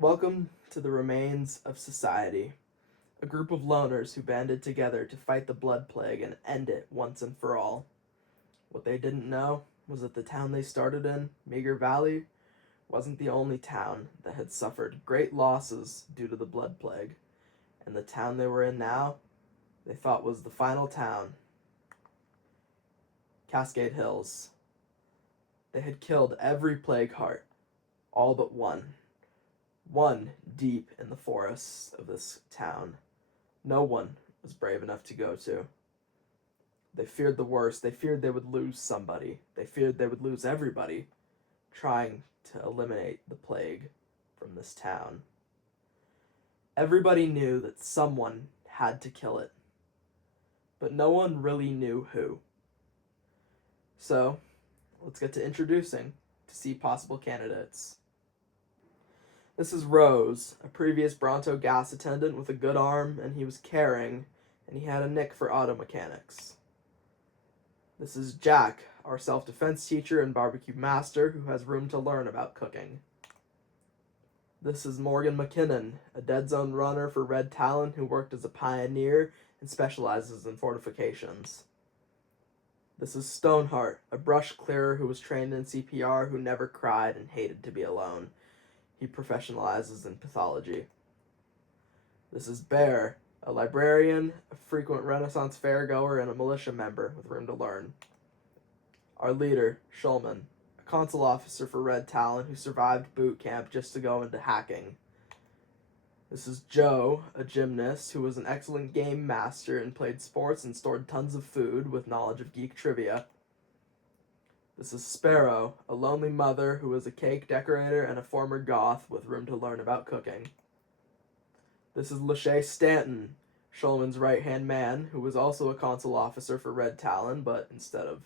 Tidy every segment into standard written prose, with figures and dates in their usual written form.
Welcome to the Remains of Society, a group of loners who banded together to fight the blood plague and end it once and for all. What they didn't know was that the town they started in, Meagher Valley, wasn't the only town that had suffered great losses due to the blood plague, and the town they were in now, they thought was the final town, Cascade Hills. They had killed every plague heart, all but one deep in the forests of this town. No one was brave enough to go to. They feared the worst. They feared they would lose somebody. They feared they would lose everybody trying to eliminate the plague from this town. Everybody knew that someone had to kill it, but no one really knew who. So, let's get to introducing to see possible candidates. This is Rose, a previous Bronto gas attendant with a good arm, and he was caring, and he had a nick for auto mechanics. This is Jack, our self-defense teacher and barbecue master who has room to learn about cooking. This is Morgan McKinnon, a dead zone runner for Red Talon who worked as a pioneer and specializes in fortifications. This is Stoneheart, a brush clearer who was trained in CPR who never cried and hated to be alone. He professionalizes in pathology. This is Bear, a librarian, a frequent Renaissance fair goer, and a militia member with room to learn. Our leader, Shulman, a consul officer for Red Talon who survived boot camp just to go into hacking. This is Joe, a gymnast who was an excellent game master and played sports and stored tons of food with knowledge of geek trivia. This is Sparrow, a lonely mother who was a cake decorator and a former goth with room to learn about cooking. This is Lachey Stanton, Shulman's right-hand man, who was also a consul officer for Red Talon, but instead of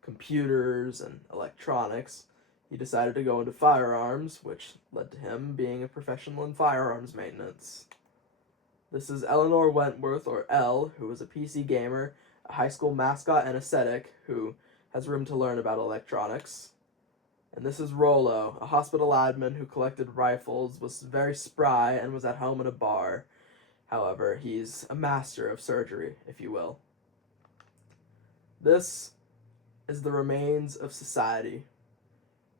computers and electronics, he decided to go into firearms, which led to him being a professional in firearms maintenance. This is Eleanor Wentworth, or Elle, who was a PC gamer, a high school mascot, and ascetic, who has room to learn about electronics. And this is Rollo, a hospital admin who collected rifles, was very spry, and was at home in a bar. However, he's a master of surgery, if you will. This is the remains of society,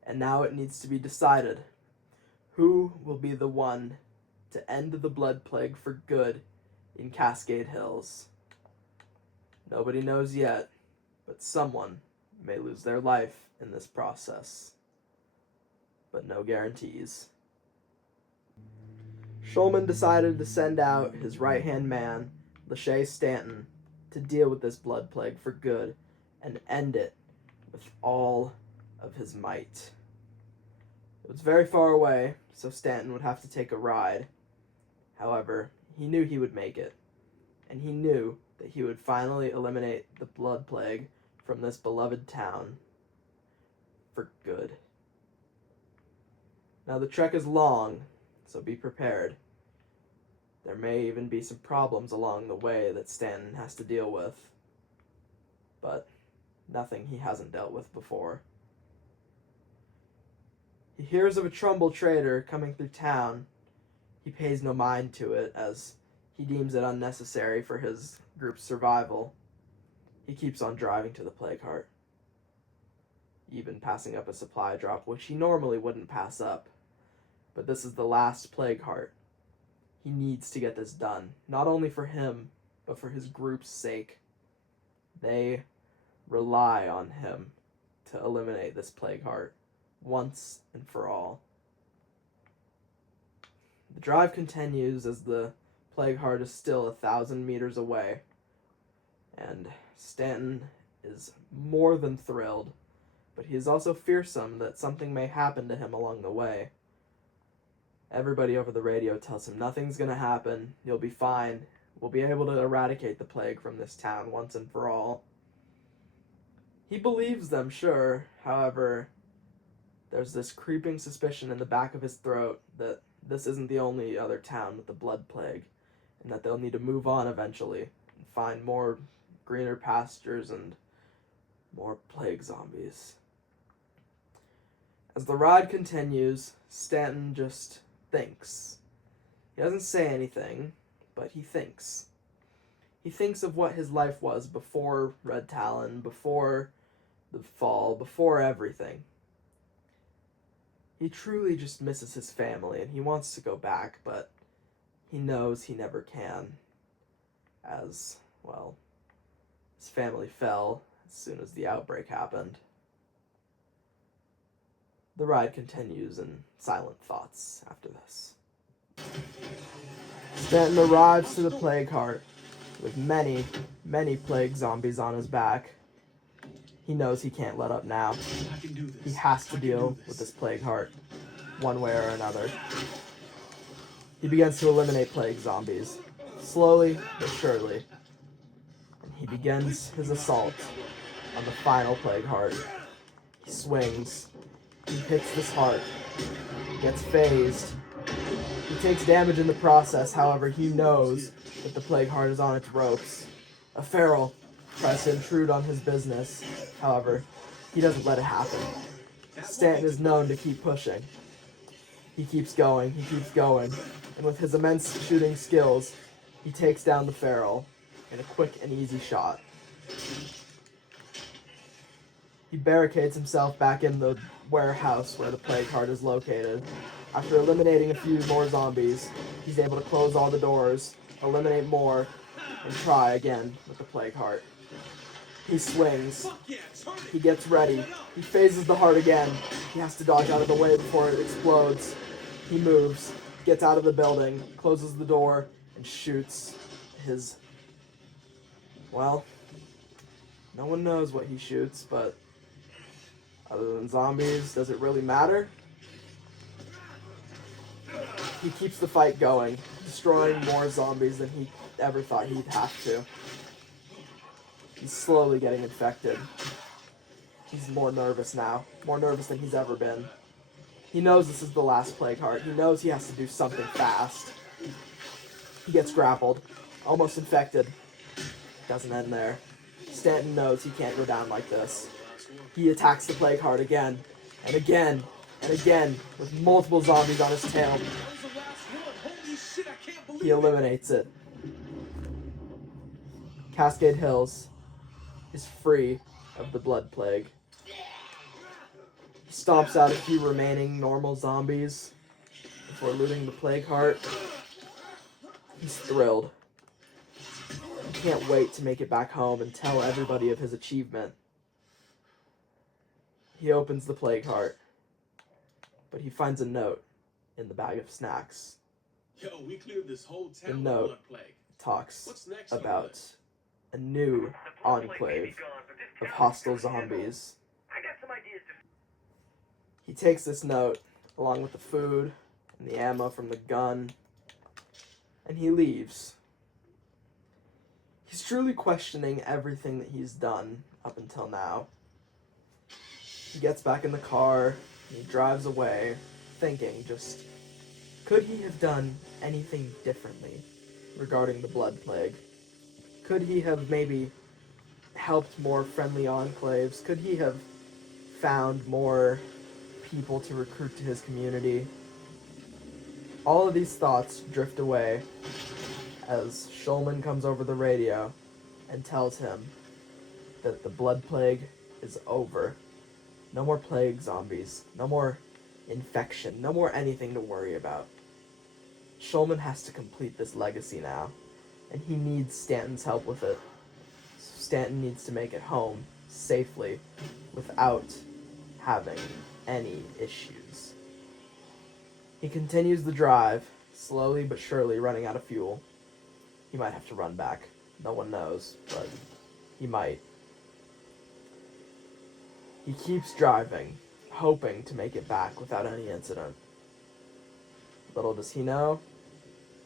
and now it needs to be decided who will be the one to end the blood plague for good in Cascade Hills. Nobody knows yet, but someone may lose their life in this process. But no guarantees. Shulman decided to send out his right-hand man, Lachey Stanton, to deal with this blood plague for good and end it with all of his might. It was very far away, so Stanton would have to take a ride. However, he knew he would make it, and he knew that he would finally eliminate the blood plague from this beloved town for good. Now the trek is long, so be prepared. There may even be some problems along the way that Stanton has to deal with, but nothing he hasn't dealt with before. He hears of a Trumbull trader coming through town. He pays no mind to it, as he deems it unnecessary for his group's survival. He keeps on driving to the Plague Heart, even passing up a supply drop, which he normally wouldn't pass up. But this is the last Plague Heart. He needs to get this done, not only for him, but for his group's sake. They rely on him to eliminate this Plague Heart once and for all. The drive continues as the Plague Heart is still 1,000 meters away, and Stanton is more than thrilled, but he is also fearsome that something may happen to him along the way. Everybody over the radio tells him nothing's gonna happen, you'll be fine, we'll be able to eradicate the plague from this town once and for all. He believes them, sure, however, there's this creeping suspicion in the back of his throat that this isn't the only other town with the blood plague, and that they'll need to move on eventually and find more greener pastures and more plague zombies. As the ride continues, Stanton just thinks. He doesn't say anything, but he thinks. He thinks of what his life was before Red Talon, before the fall, before everything. He truly just misses his family, and he wants to go back, but he knows he never can, as, well, his family fell as soon as the outbreak happened. The ride continues in silent thoughts after this. Stanton arrives to the plague heart with many, many plague zombies on his back. He knows he can't let up now. He has to deal with this plague heart, one way or another. He begins to eliminate plague zombies, slowly but surely. And he begins his assault on the final plague heart. He swings. He hits this heart. Gets phased. He takes damage in the process, however, he knows that the plague heart is on its ropes. A feral tries to intrude on his business, however, he doesn't let it happen. Stanton is known to keep pushing. He keeps going, and with his immense shooting skills, he takes down the feral in a quick and easy shot. He barricades himself back in the warehouse where the plague heart is located. After eliminating a few more zombies, he's able to close all the doors, eliminate more, and try again with the plague heart. He swings. He gets ready. He phases the heart again. He has to dodge out of the way before it explodes. He moves, gets out of the building, closes the door, and shoots his... Well, no one knows what he shoots, but other than zombies, does it really matter? He keeps the fight going, destroying more zombies than he ever thought he'd have to. He's slowly getting infected. He's more nervous now, more nervous than he's ever been. He knows this is the last plague heart. He knows he has to do something fast. He gets grappled, almost infected. Doesn't end there. Stanton knows he can't go down like this. He attacks the plague heart again, and again, and again, with multiple zombies on his tail. He eliminates it. Cascade Hills is free of the blood plague. He stomps out a few remaining normal zombies before looting the plague heart. He's thrilled. He can't wait to make it back home and tell everybody of his achievement. He opens the plague heart, but he finds a note in the bag of snacks. Yo, we cleared this whole town. The note talks about a new enclave of hostile zombies. He takes this note, along with the food and the ammo from the gun, and he leaves. He's truly questioning everything that he's done up until now. He gets back in the car, and he drives away, thinking just, could he have done anything differently regarding the blood plague? Could he have maybe helped more friendly enclaves? Could he have found more people to recruit to his community? All of these thoughts drift away as Shulman comes over the radio and tells him that the blood plague is over. No more plague zombies. No more infection. No more anything to worry about. Shulman has to complete this legacy now, and he needs Stanton's help with it. So Stanton needs to make it home safely without having any issues. He continues the drive, slowly but surely running out of fuel. He might have to run back. No one knows, but he might. He keeps driving, hoping to make it back without any incident. Little does he know,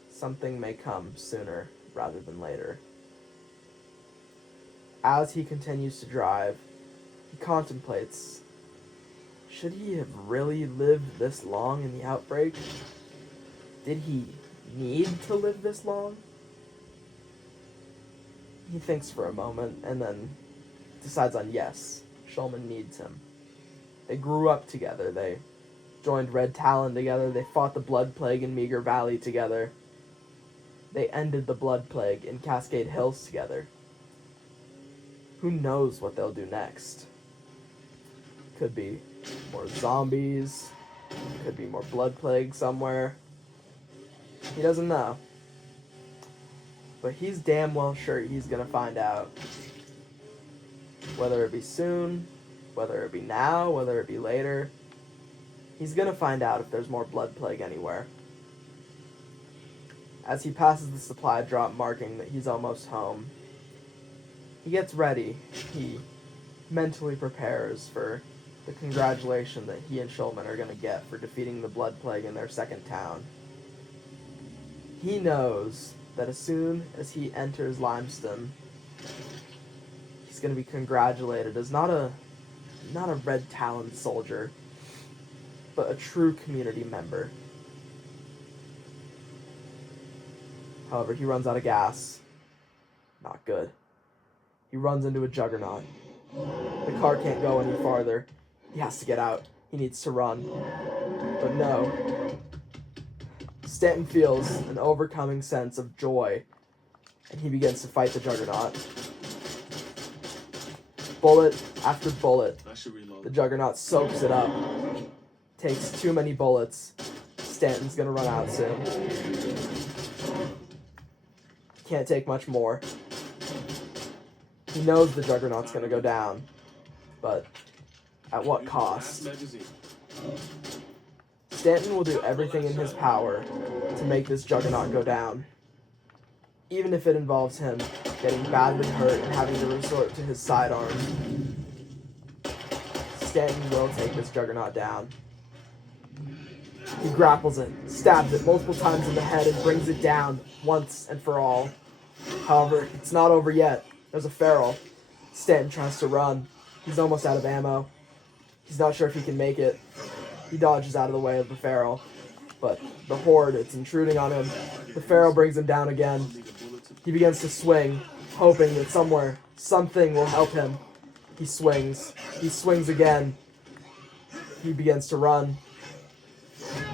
something may come sooner rather than later. As he continues to drive, he contemplates, should he have really lived this long in the outbreak? Did he need to live this long? He thinks for a moment and then decides on yes. Shulman needs him. They grew up together. They joined Red Talon together. They fought the Blood Plague in Meagher Valley together. They ended the Blood Plague in Cascade Hills together. Who knows what they'll do next? Could be more zombies. Could be more Blood Plague somewhere. He doesn't know. But he's damn well sure he's gonna find out. Whether it be soon, whether it be now, whether it be later. He's gonna find out if there's more Blood Plague anywhere. As he passes the supply drop marking that he's almost home, he gets ready. He mentally prepares for the congratulation that he and Shulman are going to get for defeating the Blood Plague in their second town. He knows that as soon as he enters Limestone, he's going to be congratulated as not a Red Talon soldier, but a true community member. However, he runs out of gas. Not good. He runs into a juggernaut. The car can't go any farther. He has to get out. He needs to run. But no. Stanton feels an overcoming sense of joy, and he begins to fight the juggernaut. Bullet after bullet, the juggernaut soaks it up. Takes too many bullets. Stanton's gonna run out soon. Can't take much more. He knows the juggernaut's gonna go down, but at what cost? Stanton will do everything in his power to make this juggernaut go down, even if it involves him getting badly hurt and having to resort to his sidearm. Stanton will take this juggernaut down. He grapples it, stabs it multiple times in the head, and brings it down once and for all. However, it's not over yet. There's a feral. Stanton tries to run. He's almost out of ammo. He's not sure if he can make it. He dodges out of the way of the feral. But the horde, it's intruding on him. The feral brings him down again. He begins to swing, hoping that somewhere, something will help him. He swings. He swings again. He begins to run.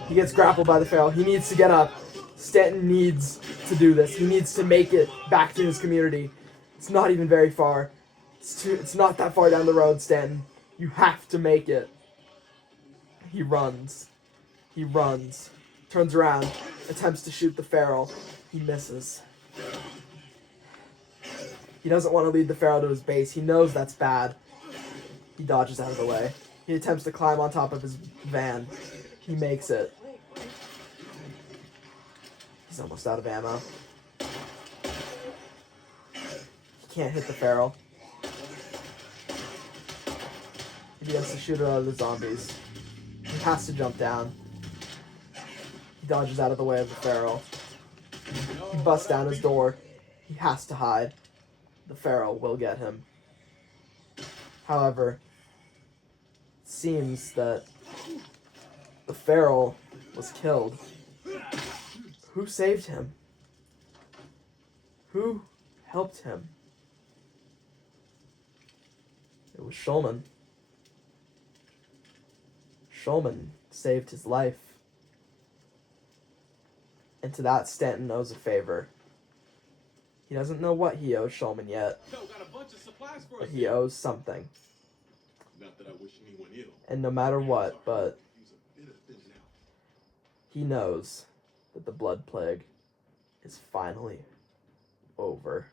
He gets grappled by the feral. He needs to get up. Stanton needs to do this. He needs to make it back to his community. It's not even very far. It's not that far down the road, Stanton. You have to make it. He runs. He runs. Turns around. Attempts to shoot the feral. He misses. He doesn't want to lead the feral to his base. He knows that's bad. He dodges out of the way. He attempts to climb on top of his van. He makes it. He's almost out of ammo. He can't hit the feral. He begins to shoot at other zombies. He has to jump down. He dodges out of the way of the feral. He busts down his door. He has to hide. The feral will get him. However, it seems that the feral was killed. Who saved him? Who helped him? It was Shulman. Shulman saved his life. And to that, Stanton owes a favor. He doesn't know what he owes Shulman yet, but he owes something. And no matter what, but he knows that the Blood Plague is finally over.